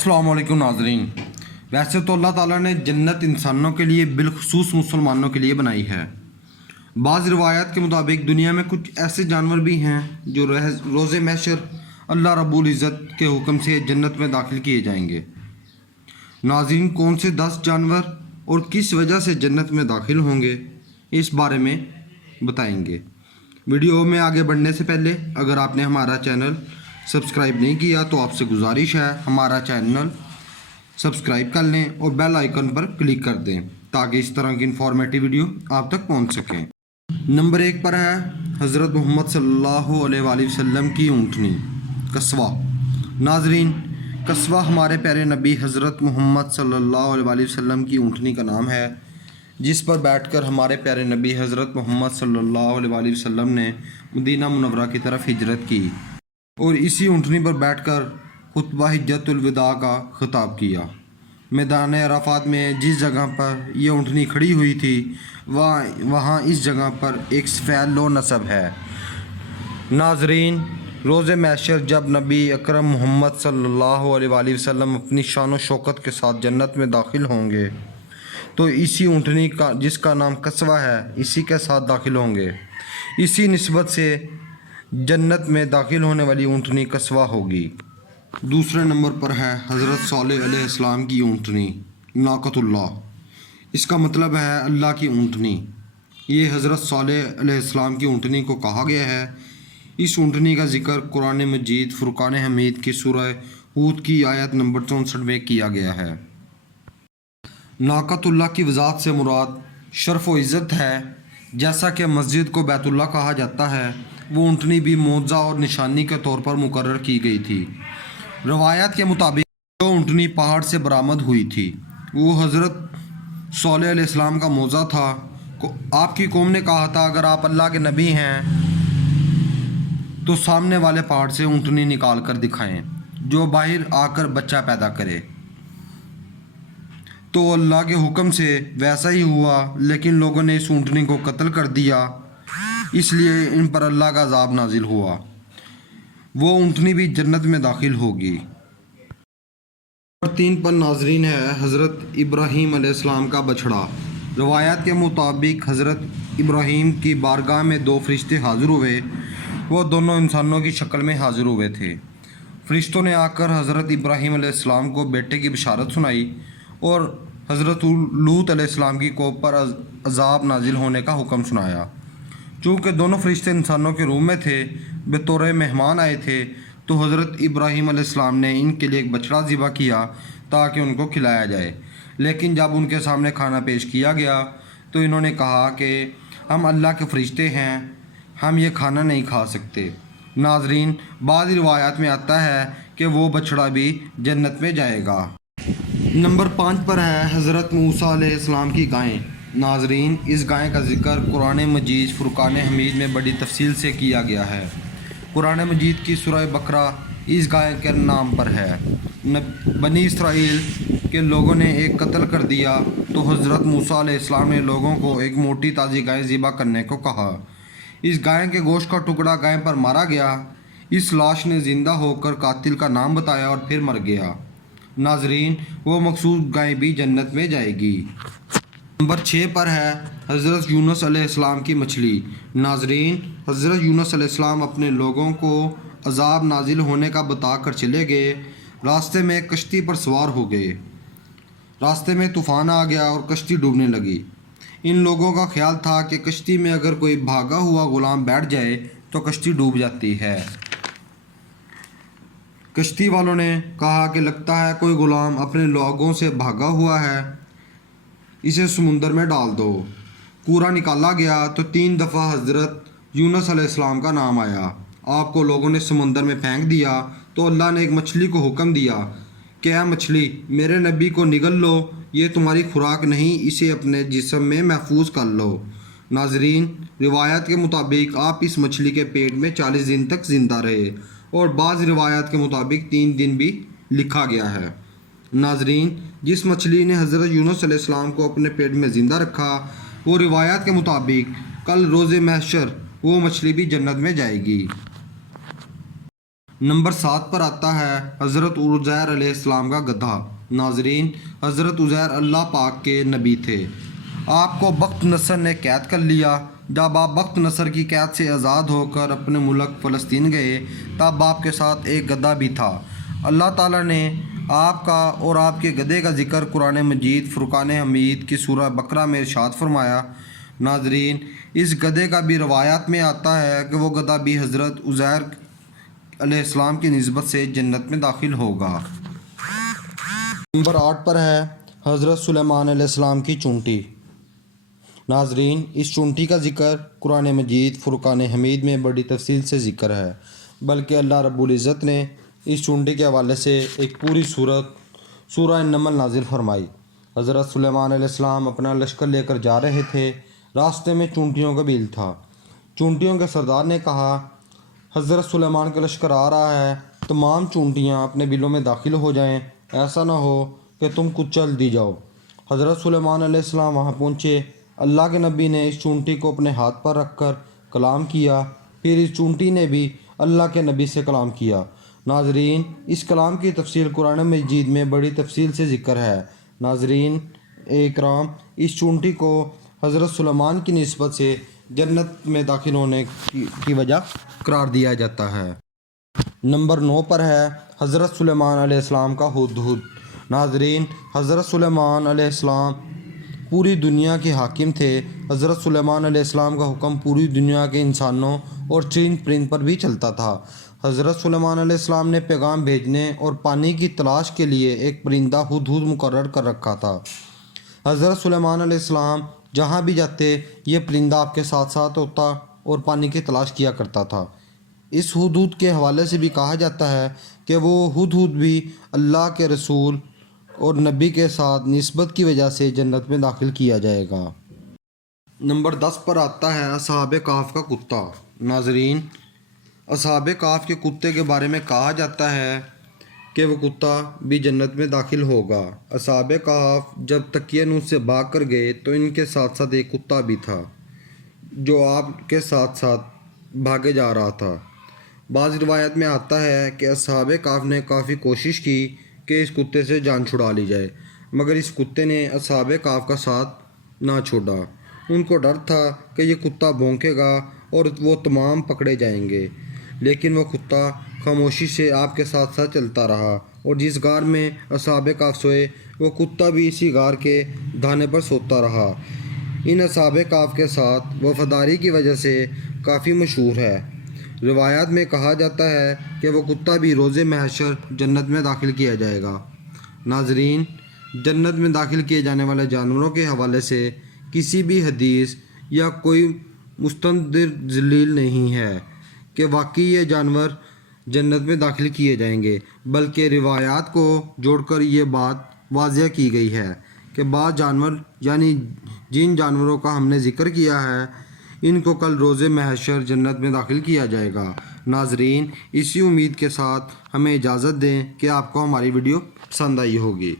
अस्सलाम वालेकुम नाजरीन। वैसे तो अल्लाह ताला ने जन्नत इंसानों के लिए बिलखसूस मुसलमानों के लिए बनाई है। बाज़ रिवायात के मुताबिक दुनिया में कुछ ऐसे जानवर भी हैं जो रोज़े महशर अल्लाह रब्बुल इज़्ज़त के हुक्म से जन्नत में दाखिल किए जाएंगे। नाज़रीन, कौन से 10 जानवर और किस वजह से जन्नत में दाखिल होंगे, इस बारे में बताएंगे। वीडियो में आगे बढ़ने से पहले अगर आपने हमारा चैनल सब्सक्राइब नहीं किया तो आपसे गुजारिश है हमारा चैनल सब्सक्राइब कर लें और बेल आइकन पर क्लिक कर दें ताकि इस तरह की इंफॉर्मेटिव वीडियो आप तक पहुंच सकें। नंबर 1 पर है हज़रत मोहम्मद सल्लल्लाहु अलैहि वसल्लम की ऊँटनी कस्वा। नाजरीन, कस्वा हमारे प्यारे नबी हज़रत मोहम्मद सल्लल्लाहु अलैहि वसल्लम की ऊँटनी का नाम है, जिस पर बैठकर हमारे प्यारे नबी हज़रत मोहम्मद सल्लल्लाहु अलैहि वसल्लम ने मदीना मुनव्वरा की तरफ हिजरत की और इसी ऊँटनी पर बैठकर खुतबा हिज्जतुल विदा का खिताब किया। मैदान अराफात में जिस जगह पर यह ऊँटनी खड़ी हुई थी वहाँ इस जगह पर एक सफ़ेद लो नस्ब है। नाजरीन, रोज़े महशर जब नबी अकरम मोहम्मद सल्लल्लाहु अलैहि वसल्लम अपनी शान व शौकत के साथ जन्नत में दाखिल होंगे तो इसी ऊँटनी का, जिसका नाम कस्वा है, इसी के साथ दाखिल होंगे। इसी निस्बत से जन्नत में दाखिल होने वाली ऊँटनी कस्वा होगी। दूसरे नंबर पर है हज़रत सालेह अलैहिस्सलाम की ऊँटनी नाक़तुल्लाह। इसका मतलब है अल्लाह की ऊँटनी। ये हज़रत सालेह अलैहिस्सलाम की ऊँटनी को कहा गया है। इस ऊँटनी का जिक्र कुरान मजीद फुरक़ान हमीद की सूरह हूद की आयत नंबर 64 में किया गया है। नाक़तुल्लाह की वज़ात से मुराद शर्फ़ व इज़्ज़त है। जैसा कि मस्जिद को बैतुल्लाह कहा जाता है, वो ऊँटनी भी मौज़ा और निशानी के तौर पर मुकर्रर की गई थी। रवायात के मुताबिक जो ऊँटनी पहाड़ से बरामद हुई थी वो हज़रत सालेह अलैहिस्सलाम का मौज़ा था। आपकी कौम ने कहा था, अगर आप अल्लाह के नबी हैं तो सामने वाले पहाड़ से ऊँटनी निकाल कर दिखाएं जो बाहर आकर बच्चा पैदा करे। तो अल्लाह के हुक्म से वैसा ही हुआ, लेकिन लोगों ने इस ऊँटनी को कत्ल कर दिया, इसलिए इन पर अल्लाह का अज़ाब नाजिल हुआ। वो ऊँटनी भी जन्नत में दाखिल होगी। नंबर 3 पर नाजरीन है हज़रत इब्राहीम अलैहिस्सलाम का बछड़ा। रवायात के मुताबिक हज़रत इब्राहीम की बारगाह में 2 फरिश्ते हाज़िर हुए। वो दोनों इंसानों की शक्ल में हाज़िर हुए थे। फरिश्तों ने आकर हज़रत इब्राहीम अलैहिस्सलाम को बेटे की बशारत सुनाई और हज़रत लूत अलैहिस्सलाम की कौम पर अज़ाब नाजिल होने का हुक्म सुनाया। चूँकि दोनों फरिश्ते इंसानों के रूम में थे, बतौर मेहमान आए थे, तो हज़रत इब्राहीम अलैहिस्सलाम ने इनके लिए एक बछड़ा ज़िबा किया ताकि उनको खिलाया जाए। लेकिन जब उनके सामने खाना पेश किया गया तो इन्होंने कहा कि हम अल्लाह के फरिश्ते हैं, हम ये खाना नहीं खा सकते। नाजरीन, बाद रिवायात में आता है कि वो बछड़ा भी जन्नत में जाएगा। नंबर 5 पर है हज़रत मूसा अलैहिस्सलाम की गाय। नाजरीन, इस गाय का जिक्र कुरान मजीद फुरक़ान हमीद में बड़ी तफसील से किया गया है। कुरान मजीद की सूरह बकरा इस गाय के नाम पर है। बनी इसराइल के लोगों ने एक कत्ल कर दिया तो हज़रत मूसा अलैहिस्सलाम ने लोगों को एक मोटी ताज़ी गाय ज़िबा करने को कहा। इस गाय के गोश्त का टुकड़ा गाय पर मारा गया। इस लाश ने ज़िंदा होकर कातिल का नाम बताया और फिर मर गया। नाजरीन, वो मखसूस गाय भी जन्नत में जाएगी। नंबर 6 पर है हज़रत यूनुस अलैहिस्सलाम की मछली। नाजरीन, हज़रत यूनुस अलैहिस्सलाम अपने लोगों को अज़ाब नाजिल होने का बताकर चले गए। रास्ते में कश्ती पर सवार हो गए। रास्ते में तूफ़ान आ गया और कश्ती डूबने लगी। इन लोगों का ख्याल था कि कश्ती में अगर कोई भागा हुआ ग़ुलाम बैठ जाए तो कश्ती डूब जाती है। कश्ती वालों ने कहा कि लगता है कोई ग़ुलाम अपने लोगों से भागा हुआ है, इसे समुंदर में डाल दो। कूड़ा निकाला गया तो 3 दफ़ा हज़रत यूनुस अलैहिस्सलाम का नाम आया। आपको लोगों ने समुंदर में फेंक दिया तो अल्लाह ने एक मछली को हुक्म दिया कि ऐ मछली, मेरे नबी को निगल लो, ये तुम्हारी खुराक नहीं, इसे अपने जिस्म में महफूज कर लो। नाजरीन, रिवायत के मुताबिक आप इस मछली के पेट में 40 दिन तक ज़िंदा रहे और बाज़ रिवायत के मुताबिक 3 दिन भी लिखा गया है। नाजरीन, जिस मछली ने हज़रत यूनुस अलैहिस्सलाम को अपने पेट में ज़िंदा रखा, वो रिवायत के मुताबिक कल रोज़े महशर वो मछली भी जन्नत में जाएगी। نمبر 7 پر آتا ہے حضرت عزیر علیہ السلام کا گدھا۔ ناظرین، حضرت عزیر اللہ پاک کے نبی تھے۔ آپ کو بخت نصر نے قید کر لیا۔ جب آپ بخت نصر کی قید سے آزاد ہو کر اپنے ملک فلسطین گئے تب آپ کے ساتھ ایک گدھا بھی تھا۔ اللہ تعالیٰ نے آپ کا اور آپ کے گدھے کا ذکر قرآن مجید فرقان حمید کی سورہ بقرہ میں ارشاد فرمایا۔ ناظرین، اس گدھے کا بھی روایات میں آتا ہے کہ وہ گدھا بھی حضرت عزیر علیہ السلام کی نسبت سے جنت میں داخل ہوگا۔ نمبر 8 پر ہے حضرت سلیمان علیہ السلام کی چونٹی۔ ناظرین، اس چونٹی کا ذکر قرآن مجید فرقان حمید میں بڑی تفصیل سے ذکر ہے، بلکہ اللہ رب العزت نے اس چونٹی کے حوالے سے ایک پوری سورہ النمل نازل فرمائی۔ حضرت سلیمان علیہ السلام اپنا لشکر لے کر جا رہے تھے۔ راستے میں چونٹیوں کا بیل تھا۔ چونٹیوں کے سردار نے کہا، حضرت سلیمان کا لشکر آ رہا ہے، تمام چونٹیاں اپنے بلوں میں داخل ہو جائیں، ایسا نہ ہو کہ تم کچل دی جاؤ۔ حضرت سلیمان علیہ السلام وہاں پہنچے۔ اللہ کے نبی نے اس چونٹی کو اپنے ہاتھ پر رکھ کر کلام کیا، پھر اس چونٹی نے بھی اللہ کے نبی سے کلام کیا۔ ناظرین، اس کلام کی تفصیل قرآن مجید میں بڑی تفصیل سے ذکر ہے۔ ناظرین اکرام، اس چونٹی کو حضرت سلیمان کی نسبت سے جنت میں داخل ہونے کی وجہ قرار دیا جاتا ہے۔ نمبر 9 پر ہے حضرت سلیمان علیہ السلام کا ہدہد۔ ناظرین، حضرت سلیمان علیہ السلام پوری دنیا کے حاکم تھے۔ حضرت سلیمان علیہ السلام کا حکم پوری دنیا کے انسانوں اور چرند پرند پر بھی چلتا تھا۔ حضرت سلیمان علیہ السلام نے پیغام بھیجنے اور پانی کی تلاش کے لیے ایک پرندہ ہدہد مقرر کر رکھا تھا۔ حضرت سلیمان علیہ السلام جہاں بھی جاتے یہ پرندہ آپ کے ساتھ ساتھ ہوتا اور پانی کی تلاش کیا کرتا تھا۔ اس ہدہد کے حوالے سے بھی کہا جاتا ہے کہ وہ ہدہد بھی اللہ کے رسول اور نبی کے ساتھ نسبت کی وجہ سے جنت میں داخل کیا جائے گا۔ نمبر 10 پر آتا ہے اصحاب کہف کا کتا۔ ناظرین، اصحاب کہف کے کتے کے بارے میں کہا جاتا ہے کہ وہ کتا بھی جنت میں داخل ہوگا۔ اصحاب کہف جب تقیہ نوش سے بھاگ کر گئے تو ان کے ساتھ ساتھ ایک کتا بھی تھا جو آپ کے ساتھ ساتھ بھاگے جا رہا تھا۔ بعض روایت میں آتا ہے کہ اصحاب کہف نے کافی کوشش کی کہ اس کتے سے جان چھڑا لی جائے، مگر اس کتے نے اصحاب کہف کا ساتھ نہ چھوڑا۔ ان کو ڈر تھا کہ یہ کتا بھونکے گا اور وہ تمام پکڑے جائیں گے، لیکن وہ کتا خاموشی سے آپ کے ساتھ ساتھ چلتا رہا اور جس غار میں اصحاب کہف سوئے وہ کتا بھی اسی غار کے دھانے پر سوتا رہا۔ ان اصحاب کہف کے ساتھ وفاداری کی وجہ سے کافی مشہور ہے۔ روایات میں کہا جاتا ہے کہ وہ کتا بھی روز محشر جنت میں داخل کیا جائے گا۔ ناظرین، جنت میں داخل کیے جانے والے جانوروں کے حوالے سے کسی بھی حدیث یا کوئی مستند دلیل نہیں ہے کہ واقعی یہ جانور جنت میں داخل کیے جائیں گے، بلکہ روایات کو جوڑ کر یہ بات واضح کی گئی ہے کہ بعض جانور یعنی جن جانوروں کا ہم نے ذکر کیا ہے ان کو کل روز محشر جنت میں داخل کیا جائے گا۔ ناظرین، اسی امید کے ساتھ ہمیں اجازت دیں کہ آپ کو ہماری ویڈیو پسند آئی ہوگی۔